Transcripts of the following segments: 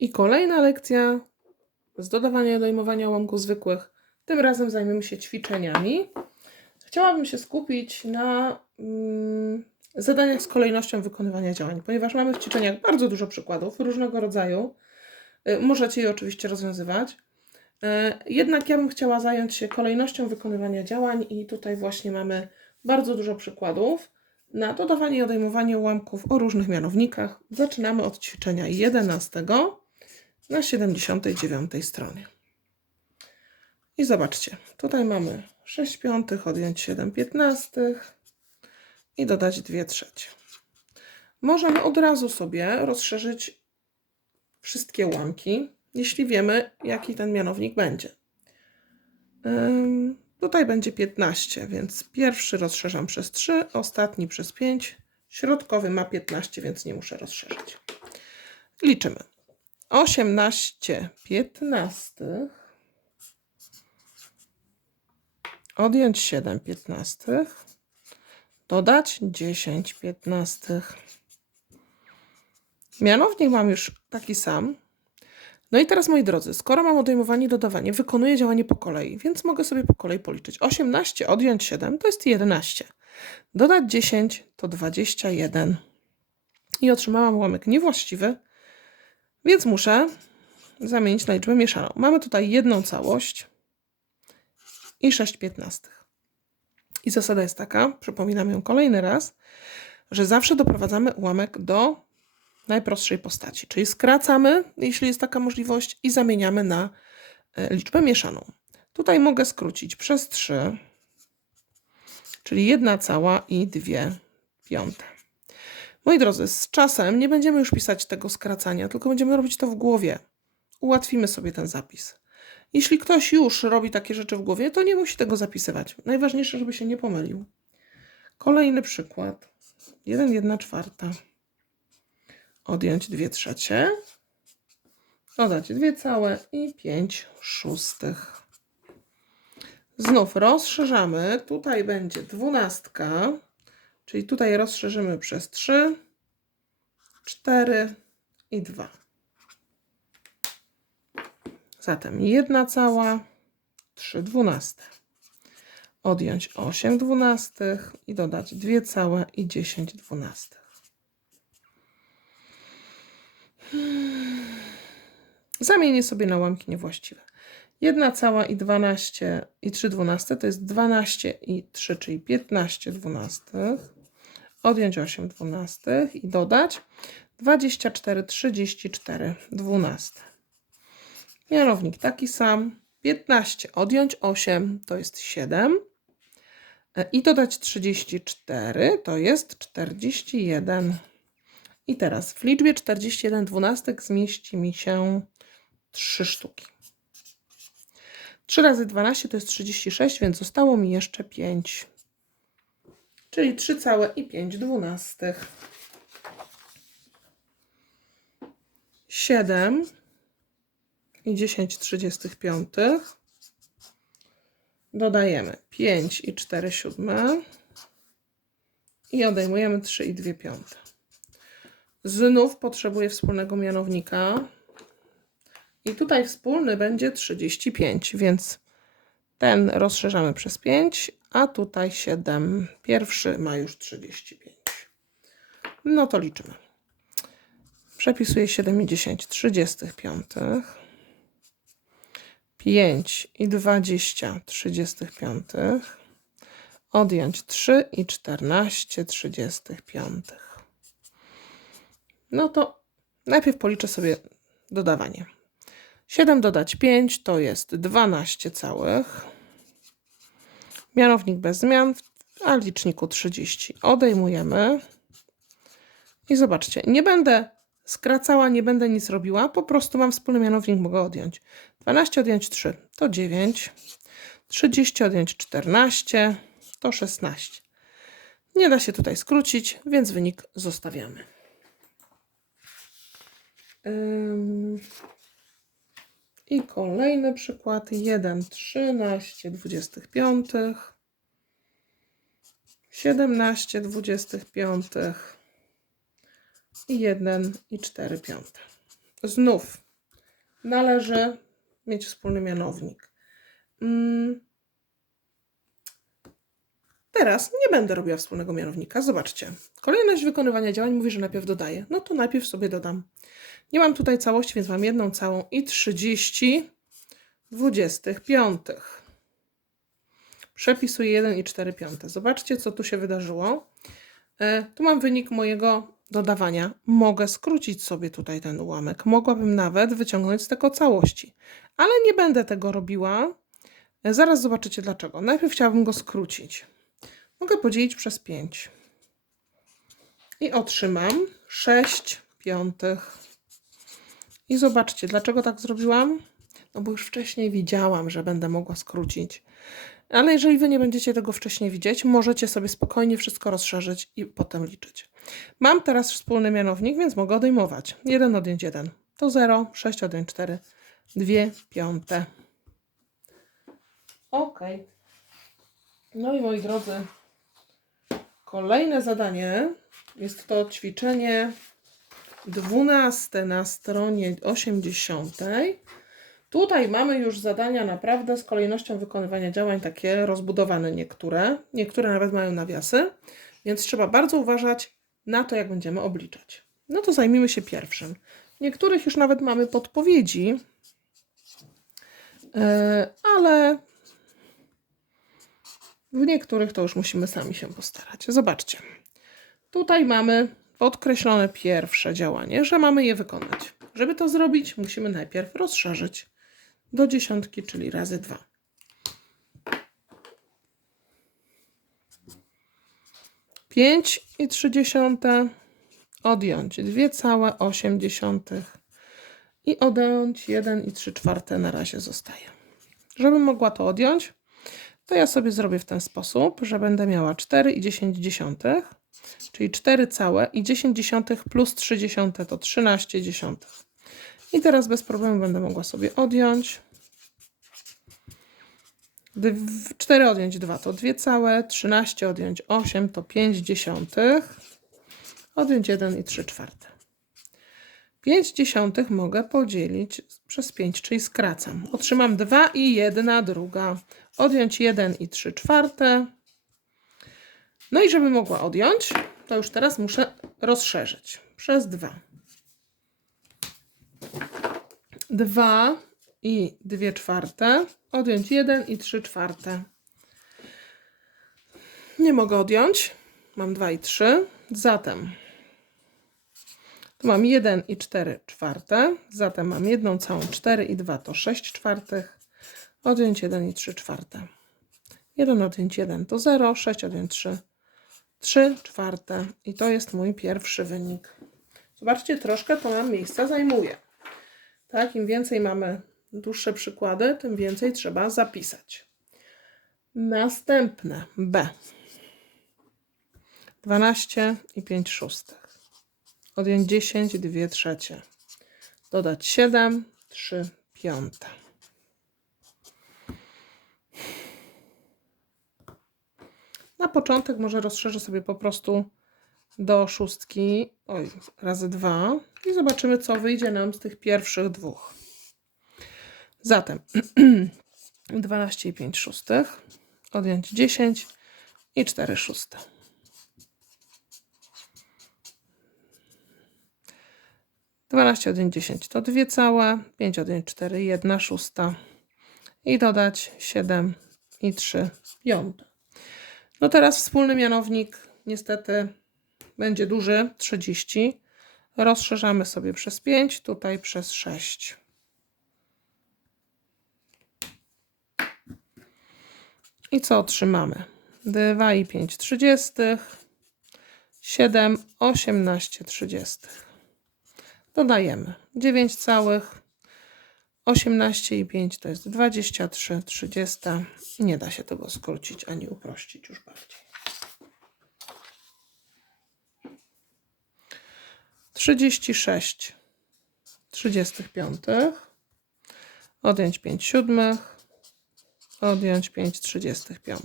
I kolejna lekcja z dodawania i odejmowania ułamków zwykłych. Tym razem zajmiemy się ćwiczeniami. Chciałabym się skupić na mm, zadaniach z kolejnością wykonywania działań, ponieważ mamy w ćwiczeniach bardzo dużo przykładów różnego rodzaju. Y, Możecie je oczywiście rozwiązywać. Y, Jednak ja bym chciała zająć się kolejnością wykonywania działań i tutaj właśnie mamy bardzo dużo przykładów na dodawanie i odejmowanie ułamków o różnych mianownikach. Zaczynamy od ćwiczenia 11 na 79 stronie. I zobaczcie, tutaj mamy 6 piątych, odjąć 7 piętnastych i dodać 2 trzecie. Możemy od razu sobie rozszerzyć wszystkie ułamki, jeśli wiemy, jaki ten mianownik będzie. Tutaj będzie 15, więc pierwszy rozszerzam przez 3, ostatni przez 5, środkowy ma 15, więc nie muszę rozszerzyć. Liczymy. 18 piętnastych odjąć 7 piętnastych, dodać 10 piętnastych. Mianownik mam już taki sam. No i teraz, moi drodzy, skoro mam odejmowanie i dodawanie, wykonuję działanie po kolei, więc mogę sobie po kolei policzyć. 18 odjąć 7 to jest 11. Dodać 10 to 21. I otrzymałam ułamek niewłaściwy, więc muszę zamienić na liczbę mieszaną. Mamy tutaj jedną całość i 6 piętnastych. I zasada jest taka, przypominam ją kolejny raz, że zawsze doprowadzamy ułamek do najprostszej postaci, czyli skracamy, jeśli jest taka możliwość, i zamieniamy na e, liczbę mieszaną. Tutaj mogę skrócić przez 3, czyli 1 cała i 2 piąte. Moi drodzy, z czasem nie będziemy już pisać tego skracania, tylko będziemy robić to w głowie. Ułatwimy sobie ten zapis. Jeśli ktoś już robi takie rzeczy w głowie, to nie musi tego zapisywać. Najważniejsze, żeby się nie pomylił. Kolejny przykład. 1, 1 czwarta. Odjąć 2 trzecie. Dodać 2 całe i 5 szóstych. Znów rozszerzamy. Tutaj będzie dwunastka, czyli tutaj rozszerzymy przez 3, 4 i 2. Zatem 1 cała, 3 dwunaste. Odjąć 8 dwunastych i dodać 2 całe i 10 dwunastych. Zamienię sobie na łamki niewłaściwe. 1 cała i 12 i 3 dwunaste to jest 12 i 3, czyli 15 dwunastych. Odjąć 8 dwunastych i dodać 24, 34 dwunaste. Mianownik taki sam. 15 odjąć 8 to jest 7. E, I dodać 34 to jest 41. I teraz w liczbie 41 dwunastek zmieści mi się 3 sztuki. 3 razy 12 to jest 36, więc zostało mi jeszcze 5. Czyli 3 całe i 5 dwunastych. 7 i 10 35. Dodajemy 5 i 4 siódme. I odejmujemy 3 i 2 piąte. Znów potrzebuję wspólnego mianownika. I tutaj wspólny będzie 35, więc ten rozszerzamy przez 5, a tutaj 7. Pierwszy ma już 35. No to liczymy. Przepisuję 7 i 10 35. 5 i 20 35. Odjąć 3 i 14 35. No to najpierw policzę sobie dodawanie. 7 dodać 5 to jest 12 całych. Mianownik bez zmian, a liczniku 30. Odejmujemy. I zobaczcie, nie będę skracała, nie będę nic robiła, po prostu mam wspólny mianownik, mogę odjąć. 12 odjąć 3 to 9. 30 odjąć 14 to 16. Nie da się tutaj skrócić, więc wynik zostawiamy. Ym, I kolejny przykład. 1, 13, 25. 17, 25. I 1 i 4 piąte. Znów należy mieć wspólny mianownik. Mm. Teraz nie będę robiła wspólnego mianownika. Zobaczcie. Kolejność wykonywania działań mówi, że najpierw dodaję. No to najpierw sobie dodam. Nie mam tutaj całości, więc mam jedną całą i 30 dwudziestych piątych. Przepisuję 1 i 4 piąte. Zobaczcie, co tu się wydarzyło. E, tu mam wynik mojego dodawania. Mogę skrócić sobie tutaj ten ułamek. Mogłabym nawet wyciągnąć z tego całości. Ale nie będę tego robiła. E, zaraz zobaczycie dlaczego. Najpierw chciałabym go skrócić. Mogę podzielić przez 5. I otrzymam 6 piątych. I zobaczcie, dlaczego tak zrobiłam? No bo już wcześniej widziałam, że będę mogła skrócić. Ale jeżeli wy nie będziecie tego wcześniej widzieć, możecie sobie spokojnie wszystko rozszerzyć i potem liczyć. Mam teraz wspólny mianownik, więc mogę odejmować. 1 odjąć 1 to 0, 6 odjąć 4, 2 piąte. Ok. No i moi drodzy, kolejne zadanie jest to ćwiczenie 12 na stronie 80. Tutaj mamy już zadania naprawdę z kolejnością wykonywania działań takie rozbudowane niektóre. Niektóre nawet mają nawiasy, więc trzeba bardzo uważać na to, jak będziemy obliczać. No to zajmijmy się pierwszym. Niektórych już nawet mamy podpowiedzi, yy, ale w niektórych to już musimy sami się postarać. Zobaczcie. Tutaj mamy podkreślone pierwsze działanie, że mamy je wykonać. Żeby to zrobić, musimy najpierw rozszerzyć do dziesiątki, czyli razy 2. Pięć i trzy dziesiąte odjąć dwie całe osiem dziesiątych i odjąć jeden i trzy czwarte na razie zostaje. Żebym mogła to odjąć, to ja sobie zrobię w ten sposób, że będę miała 4 i 10 dziesiątych, czyli 4 całe i 10 dziesiątych plus 3 dziesiąte to 13 dziesiątych. I teraz bez problemu będę mogła sobie odjąć. 4 odjąć 2 to 2 całe, 13 odjąć 8 to 5 dziesiątych, odjąć 1 i 3 czwarte. 5 dziesiątych mogę podzielić przez 5, czyli skracam. Otrzymam 2 i 1 druga. Odjąć 1 i 3 czwarte. No i żeby mogła odjąć, to już teraz muszę rozszerzyć przez 2. 2 i 2 czwarte, odjąć 1 i 3 czwarte. Nie mogę odjąć, mam 2 i 3, zatem tu mam 1 i 4 czwarte, zatem mam 1 całą 4 i 2 to 6 czwartych, odjąć 1 i 3 czwarte. 1 odjąć 1 to 0, 6 odjąć 3, 3 czwarte i to jest mój pierwszy wynik. Zobaczcie, troszkę to nam miejsca zajmuje. Tak, im więcej mamy dłuższe przykłady, tym więcej trzeba zapisać. Następne B. 12 i 5 szóstych. Odjąć 10, 2 trzecie. Dodać 7, 3 piąte. Na początek może rozszerzę sobie po prostu do szóstki, oj, razy 2 i zobaczymy, co wyjdzie nam z tych pierwszych dwóch. Zatem 12 i 5 szóstych, odjąć 10 i 4 szóste. Dwanaście odjąć 10 to dwie całe, 5 odjąć 4, 1 szósta i dodać 7 i 3 piąte. No teraz wspólny mianownik niestety będzie duży, 30. Rozszerzamy sobie przez 5, tutaj przez 6. I co otrzymamy? 2 i 5 trzydziestych, 7, 18 trzydziestych. Dodajemy 9 całych, 18 i 5 to jest 23 30. Nie da się tego skrócić ani uprościć już bardziej. 36 35. Odjąć 5 siódmych odjąć 5 35.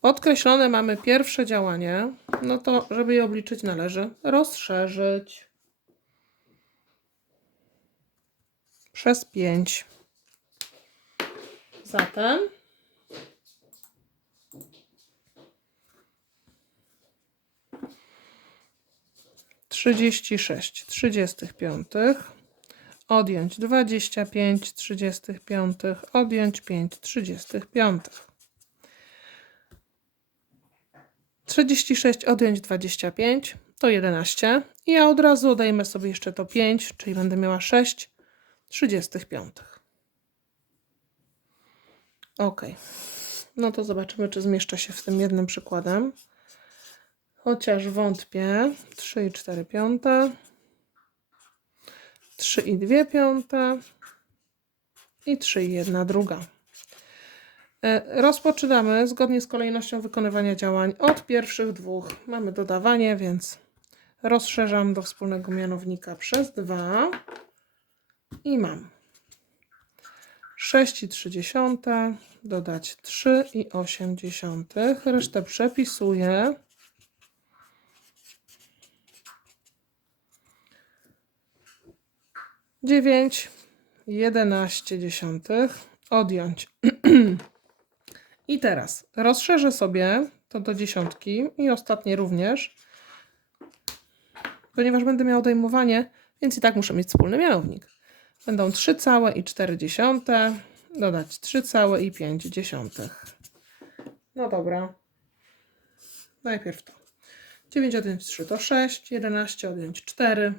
Podkreślone mamy pierwsze działanie, no to żeby je obliczyć należy rozszerzyć. Przez 5. Zatem. Trzydzieści sześć. Trzydziestych piątych, odjąć dwadzieścia pięć. Trzydziestych piątych, odjąć pięć. Trzydziestych piątych. 36 odjąć 25 to 11. I ja od razu odejmę sobie jeszcze to 5, czyli będę miała 6 35. Ok. No to zobaczymy, czy zmieszczę się w tym jednym przykładem. Chociaż wątpię. 3 i 4 piąte. 3 i 2 piąte. I 3 i 1 druga. E, Rozpoczynamy zgodnie z kolejnością wykonywania działań od pierwszych dwóch. Mamy dodawanie, więc rozszerzam do wspólnego mianownika przez 2 i mam 6,3 dodać 3,8. Resztę przepisuję. Dziewięć, jedenaście dziesiątych, odjąć. I teraz rozszerzę sobie to do dziesiątki i ostatnie również, ponieważ będę miał odejmowanie, więc i tak muszę mieć wspólny mianownik. Będą 3 całe i 4 dziesiąte, dodać 3 całe i 5 dziesiątych. No dobra. Najpierw to. 9 odjąć 3 to 6, 11 odjąć 4,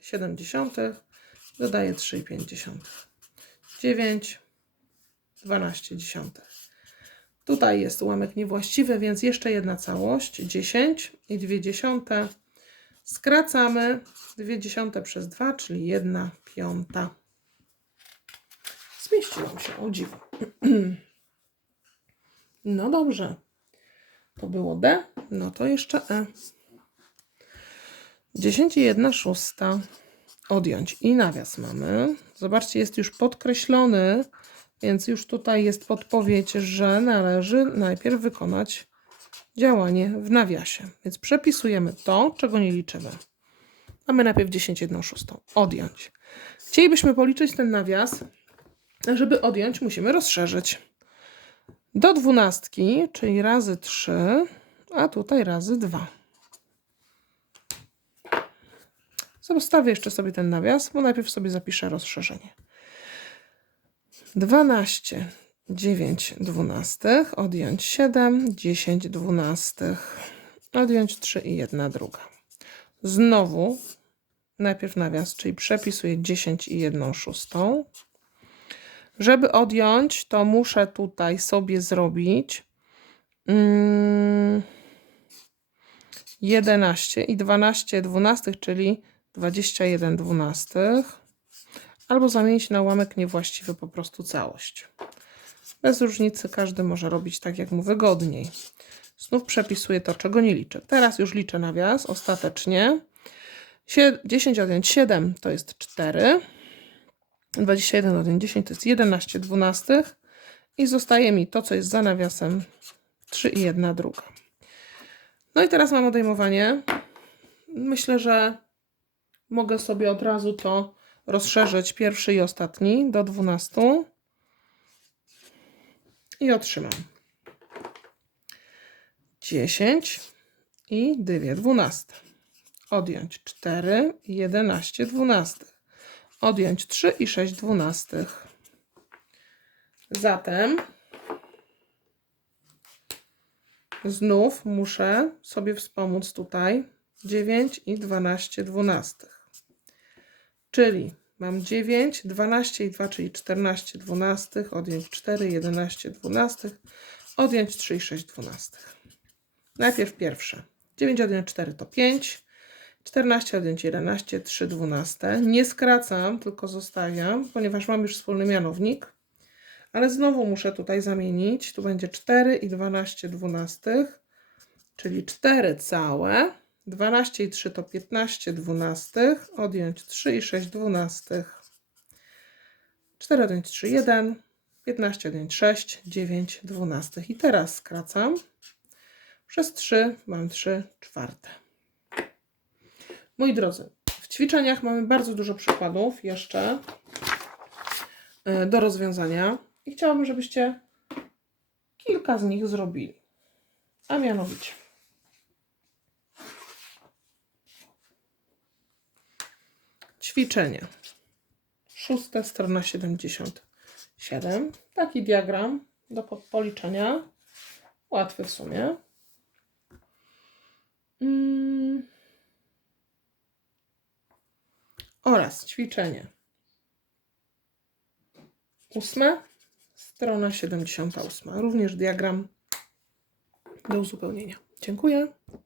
7 dziesiątych, dodaję 3 i 5 dziesiątych. 9, 12 dziesiątych. Tutaj jest ułamek niewłaściwy, więc jeszcze jedna całość, 10 i 2 dziesiąte. Skracamy 2 dziesiąte przez 2, czyli 1 piąta. Zmieściło się, o dziwo. No dobrze. To było D, no to jeszcze E. 10 i 1 szósta. Odjąć i nawias mamy. Zobaczcie, jest już podkreślony, więc już tutaj jest podpowiedź, że należy najpierw wykonać działanie w nawiasie. Więc przepisujemy to, czego nie liczymy. Mamy najpierw 10 1 szóstą. Odjąć. Chcielibyśmy policzyć ten nawias. Żeby odjąć, musimy rozszerzyć. Do dwunastki, czyli razy 3, a tutaj razy 2. Zostawię jeszcze sobie ten nawias, bo najpierw sobie zapiszę rozszerzenie. 12, 9 dwunastych, odjąć 7, 10 dwunastych, odjąć 3 i 1 druga. Znowu najpierw nawias, czyli przepisuję 10 i 1 szóstą. Żeby odjąć, to muszę tutaj sobie zrobić mm, 11 i 12 dwunastych, czyli 21 dwunastych. Albo zamienić na ułamek niewłaściwy po prostu całość. Bez różnicy każdy może robić tak, jak mu wygodniej. Znów przepisuję to, czego nie liczę. Teraz już liczę nawias ostatecznie. Sie- 10 odjąć 7 to jest 4. 21 odjąć 10 to jest 11 dwunastych. I zostaje mi to, co jest za nawiasem 3 i 1 druga. No i teraz mam odejmowanie. Myślę, że mogę sobie od razu to rozszerzyć pierwszy i ostatni do 12 i otrzymam 10 i 2 dwunaste. Odjąć 4 i 11 dwunastych. Odjąć 3 i 6 dwunastych. Zatem znów muszę sobie wspomóc tutaj 9 i 12 dwunastych. Czyli mam 9, 12 i 2, czyli 14 dwunastych, odjąć 4, 11 dwunastych, odjąć 3 i 6 dwunastych. Najpierw pierwsze. 9 odjąć 4 to 5, 14 odjąć 11, 3 dwunaste. Nie skracam, tylko zostawiam, ponieważ mam już wspólny mianownik. Ale znowu muszę tutaj zamienić. Tu będzie 4 i 12 dwunastych, czyli 4 całe. 12 i 3 to 15 dwunastych, odjąć 3 i 6 dwunastych. 4 odjąć 3, 1, 15 odjąć 6, 9 dwunastych. I teraz skracam. Przez 3 mam 3 czwarte. Moi drodzy, w ćwiczeniach mamy bardzo dużo przykładów jeszcze. e, do rozwiązania i chciałabym, żebyście kilka z nich zrobili. A mianowicie. Ćwiczenie. Szósta strona 77. Taki diagram do po- policzenia. Łatwy w sumie. Mm. Oraz ćwiczenie. Ósme, strona 78. Również diagram do uzupełnienia. Dziękuję.